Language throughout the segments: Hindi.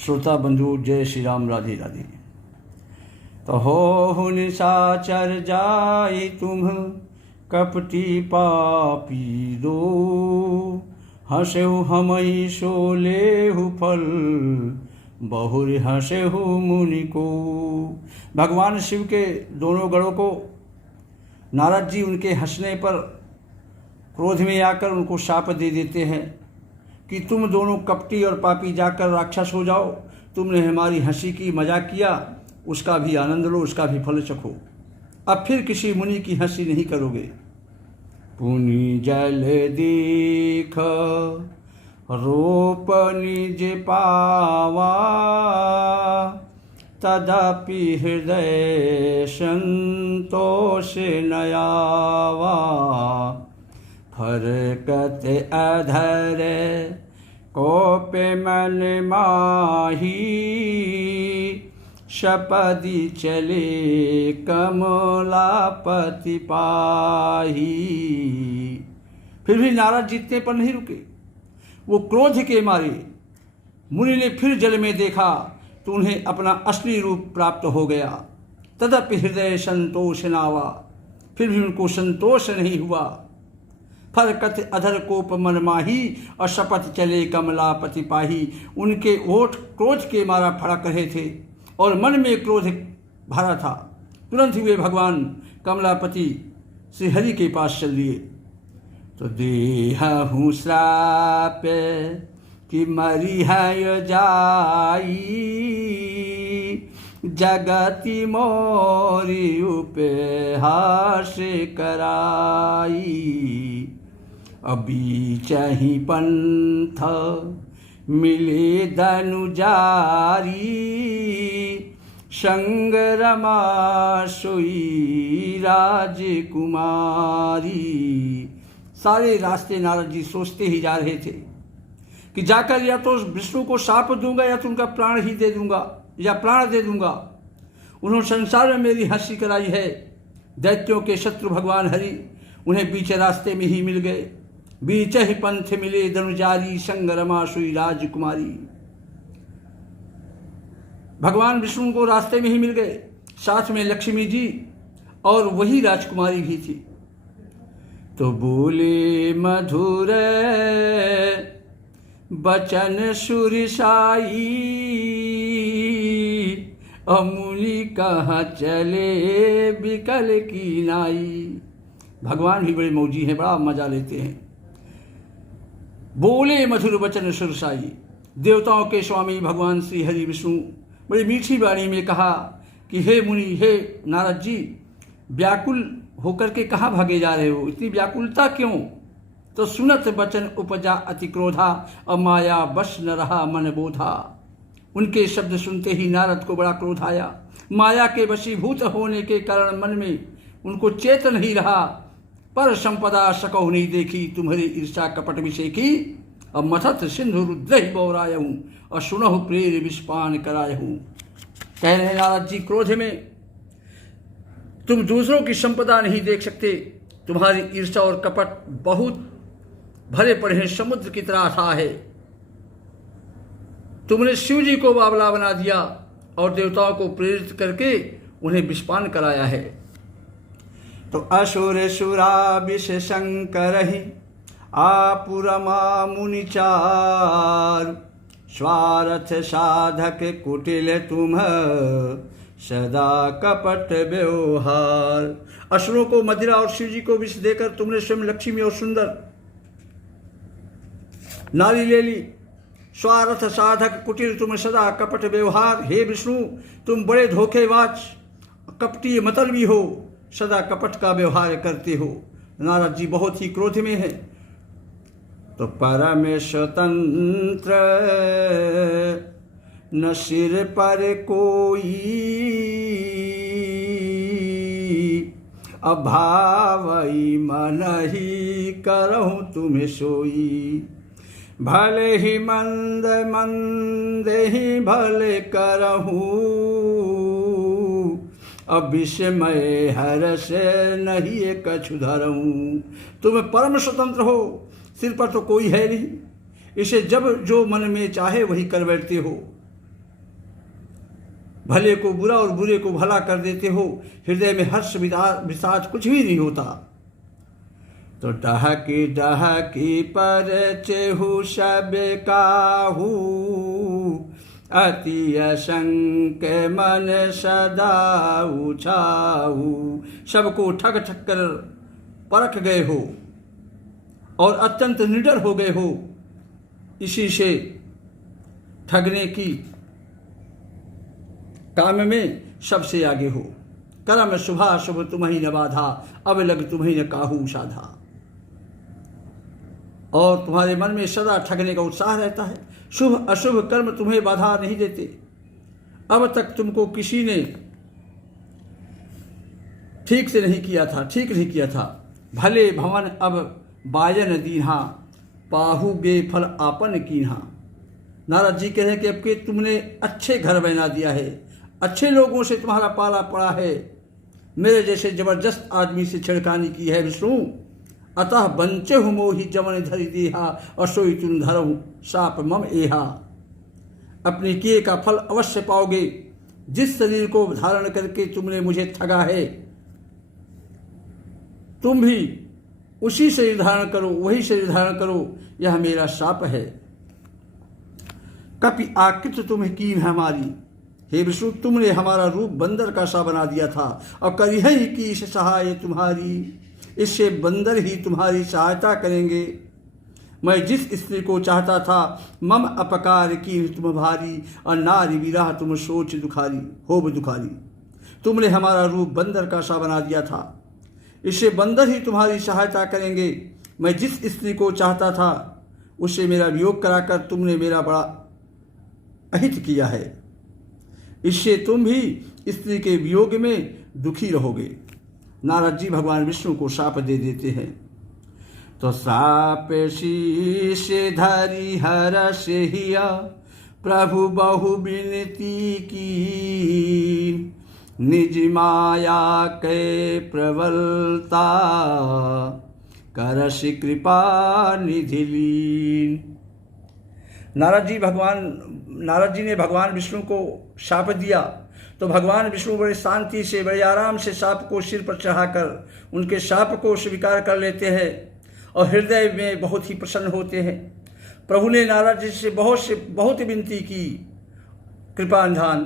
श्रोता बंधु, जय श्री राम, राधे राधे। तो हो निशाचर जाई तुम कपटी पापी दो, हंसेहु हमई सो लेहु फल, बहुर हंसेहु मुनि को। भगवान शिव के दोनों गणों को नारद जी उनके हंसने पर क्रोध में आकर उनको शाप दे देते हैं कि तुम दोनों कपटी और पापी जाकर राक्षस हो जाओ। तुमने हमारी हंसी की मजाक किया, उसका भी आनंद लो, उसका भी फल चखो। अब फिर किसी मुनि की हंसी नहीं करोगे। पुनि जल दीख रूप निज पावा, तदपि हृदय संतोष नयावा। फरकत अधर कोप मन माही, शपदि चले कमलापति पाही। फिर भी नारद जीतने पर नहीं रुके। वो क्रोध के मारे मुनि ने फिर जल में देखा तो उन्हें अपना असली रूप प्राप्त हो गया। तदपि हृदय संतोष नावा, फिर भी उनको संतोष नहीं हुआ। फरकत अधर कोप मन माही, और शपथ चले कमलापति पाही। उनके ओठ क्रोध के मारा फड़क रहे थे और मन में क्रोध भरा था। तुरंत ही वे भगवान कमलापति श्री हरि के पास चल दिए। तो देहु श्राप कि मरिहय जाई, जगति मोरी उपहास कराई। अभी चही पंथ मिले धनुजारी, संगरमा सोई राजकुमारी। सारे रास्ते नारद जी सोचते ही जा रहे थे कि जाकर या तो विष्णु को शाप दूंगा या तो उनका प्राण ही दे दूंगा या प्राण दे दूंगा। उन्होंने संसार में मेरी हंसी कराई है। दैत्यों के शत्रु भगवान हरि उन्हें बीच रास्ते में ही मिल गए। बीच ही पंथ मिले धनुजारी, संगरमा सुई राजकुमारी। भगवान विष्णु को रास्ते में ही मिल गए, साथ में लक्ष्मी जी और वही राजकुमारी भी थी। तो बोले मधुर बचन सुरसाई, मुनि कहाँ चले बिकल की नाई। भगवान भी बड़े मौजी हैं, बड़ा मजा लेते हैं। बोले मधुर वचन सुरसाई, देवताओं के स्वामी भगवान श्री हरि विष्णु बड़ी मीठी वाणी में कहा कि हे मुनि, हे नारद जी, व्याकुल होकर के कहाँ भागे जा रहे हो? इतनी व्याकुलता क्यों? तो सुनत वचन उपजा अति क्रोधा, अमाया बस न रहा मन बोधा। उनके शब्द सुनते ही नारद को बड़ा क्रोध आया। माया के वशीभूत होने के कारण मन में उनको चेत नहीं रहा। पर संपदा सकौ नहीं देखी, तुम्हारी ईर्षा कपट विषय की। अब मथत सिंधु रुद्रहि बौरायहूँ, और सुनहु प्रेर विषपान करायहूँ। कह रहे नारद जी, क्रोध में तुम दूसरों की संपदा नहीं देख सकते। तुम्हारी ईर्षा और कपट बहुत भरे पड़े हैं, समुद्र की तरह अथाह है। तुमने शिव जी को बावला बना दिया और देवताओं को प्रेरित करके उन्हें विषपान कराया है। तो असुर सुरा विष शंकर ही, आपुरमा मुनिचार। स्वार्थ साधक कुटिल तुम, सदा कपट व्यवहार। असुरों को मदिरा और शिव जी को विष देकर तुमने स्वयं लक्ष्मी और सुंदर नारी ले ली। स्वार्थ साधक कुटिल तुम, सदा कपट व्यवहार। हे विष्णु, तुम बड़े धोखेबाज कपटी मतलबी हो, सदा कपट का व्यवहार करते हो। नारद जी बहुत ही क्रोध में है। तो परम स्वतंत्र न सिर पर कोई, अभावई मन ही करहूँ तुम्हें सोई। भले ही मंद मंद ही भले करहूँ, अब विषमय हर्ष नहीं कछु धरऊँ। तुम परम स्वतंत्र हो, सिर पर तो कोई है नहीं। इसे जब जो मन में चाहे वही कर बैठते हो। भले को बुरा और बुरे को भला कर देते हो, हृदय में हर्ष विषाद कुछ भी नहीं होता। तो डहकी डहकी पर चेहु सब काहू, अति असंक मन सदा उछाऊ। सबको ठग ठग कर परख गए हो और अत्यंत निडर हो गए हो, इसी से ठगने की काम में सबसे आगे हो। कर्म शुभा शुभ तुम्हें न बाधा, अब लग तुम्हें न काहू साधा। और तुम्हारे मन में सदा ठगने का उत्साह रहता है। शुभ अशुभ कर्म तुम्हें बाधा नहीं देते। अब तक तुमको किसी ने ठीक नहीं किया था। भले भवन अब बायन दीन्हा, पाहुगे फल आपन कीन्हा। नारद जी कह रहे हैं कि अब के तुमने अच्छे घर बना दिया है, अच्छे लोगों से तुम्हारा पाला पड़ा है, मेरे जैसे जबरदस्त आदमी से छिड़कानी की है विष्णु। अतः बंचे हूँ मोहि जमन धरि देहा, असोई तुम धरहु साप मम एहा। अपने किए का फल अवश्य पाओगे। जिस शरीर को धारण करके तुमने मुझे ठगा है, तुम भी उसी शरीर धारण करो, वही शरीर धारण करो, यह मेरा शाप है। कपि आकृत तुम्हें कीन हमारी, हे विष्णु तुमने हमारा रूप बंदर का सा बना दिया था, और करिह ही की सहाय तुम्हारी, इससे बंदर ही तुम्हारी सहायता करेंगे। मैं जिस स्त्री को चाहता था, मम अपकार की तुम भारी, और नारी विरह तुम सोच दुखारी होब दुखारी। तुमने हमारा रूप बंदर का सा बना दिया था, इससे बंदर ही तुम्हारी सहायता करेंगे। मैं जिस स्त्री को चाहता था, उससे मेरा वियोग कराकर तुमने मेरा बड़ा अहित किया है, इससे तुम भी स्त्री के वियोग में दुखी रहोगे। नारद जी भगवान विष्णु को शाप दे देते हैं। तो साप शीश धरि हर सेहिया, प्रभु बहु विनती की, निज माया के प्रबलता, करस कृपा निधि लीन। नारद जी ने भगवान विष्णु को शाप दिया, तो भगवान विष्णु बड़े शांति से, बड़े आराम से साप को सिर पर चढ़ाकर उनके शाप को स्वीकार कर लेते हैं और हृदय में बहुत ही प्रसन्न होते हैं। प्रभु ने नारद जी से बहुत विनती की, कृपा निधान।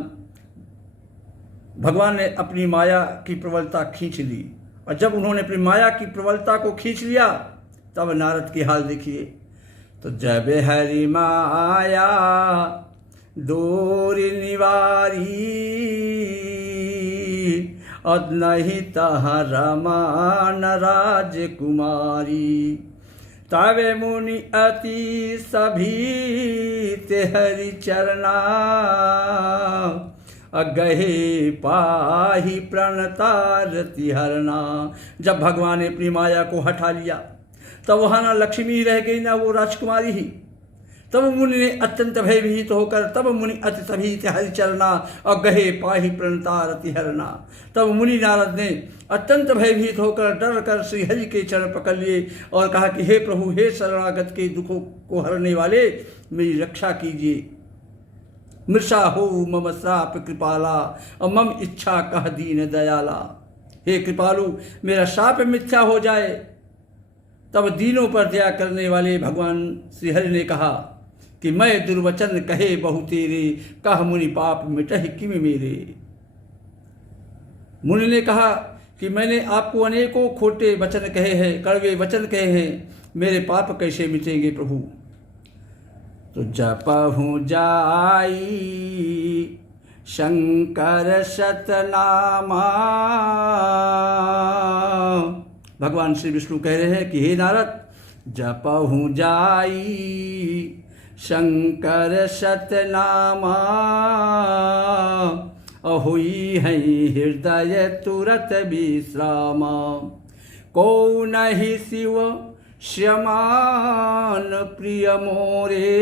भगवान ने अपनी माया की प्रबलता खींच ली, और जब उन्होंने अपनी माया की प्रबलता को खींच लिया, तब नारद की हाल देखिए। तो जब हरि माया दूर निवारी, अद नहीं तह रमान राजकुमारी। तवे मुनि अति सभी ते हरि चरना, अगहे पाही प्रणतारति हरना। जब भगवान ने अपनी माया को हटा लिया, तब वहाँ ना लक्ष्मी रह गई, ना वो राजकुमारी ही। तब मुनि ने अत्यंत भयभीत होकर, तब मुनि अति सभी ते हरि चरना, अगहे पाही प्रणतारति हरना। तब मुनि नारद ने अत्यंत भयभीत होकर, डर कर श्री हरि के चरण पकड़ लिए और कहा कि हे प्रभु, हे शरणागत के दुखों को हरने वाले, मेरी रक्षा कीजिए। मृषा हो मम श्राप कृपाला, और मम इच्छा कह दीन दयाला। हे कृपालु, मेरा शाप मिथ्या हो जाए। तब दीनों पर दया करने वाले भगवान श्री हरि ने कहा कि मैं दुर्वचन कहे बहु तेरे, कह मुनि पाप मिटहि किम मेरे। मुनि ने कहा कि मैंने आपको अनेकों खोटे वचन कहे हैं, कड़वे वचन कहे हैं, मेरे पाप कैसे मिटेंगे प्रभु। तो जपहु जाई शंकर सतनामा। भगवान श्री विष्णु कह रहे हैं कि हे नारद, जपहु जाई शंकर सतनामा, अहुई है हृदय तुरत विश्रामा। को नहीं शिव श्यमान प्रिय मोरे,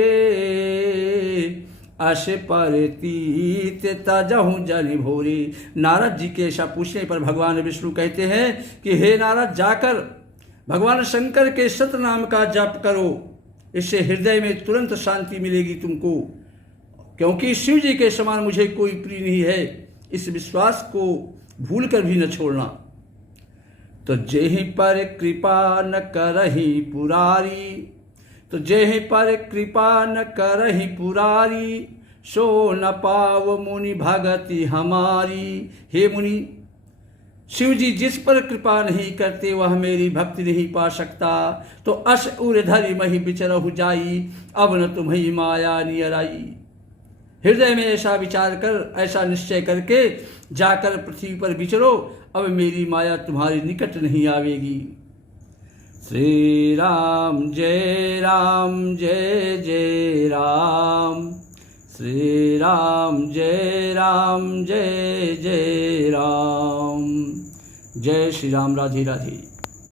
अश परतीत तजहु जनि भोरे। नारद जी के ऐसा पूछने पर भगवान विष्णु कहते हैं कि हे नारद, जाकर भगवान शंकर के सतनाम का जप करो, इससे हृदय में तुरंत शांति मिलेगी तुमको क्योंकि शिव जी के समान मुझे कोई प्रिय नहीं है, इस विश्वास को भूल कर भी न छोड़ना। तो जेहि पर कृपा न करहि पुरारी, तो जेहि पर कृपा न करहि पुरारी, सो न पाव मुनि भगति हमारी। हे मुनि, शिव जी जिस पर कृपा नहीं करते वह मेरी भक्ति नहीं पा सकता। तो अस उर धरि मही बिचरहु जाई, अब न तुम्हें माया नियर आई। हृदय में ऐसा विचार कर, ऐसा निश्चय करके जाकर पृथ्वी पर विचरो, अब मेरी माया तुम्हारे निकट नहीं आवेगी। श्री राम जय जय राम, श्री राम जय जय राम। जय श्री राम। राधे राधे।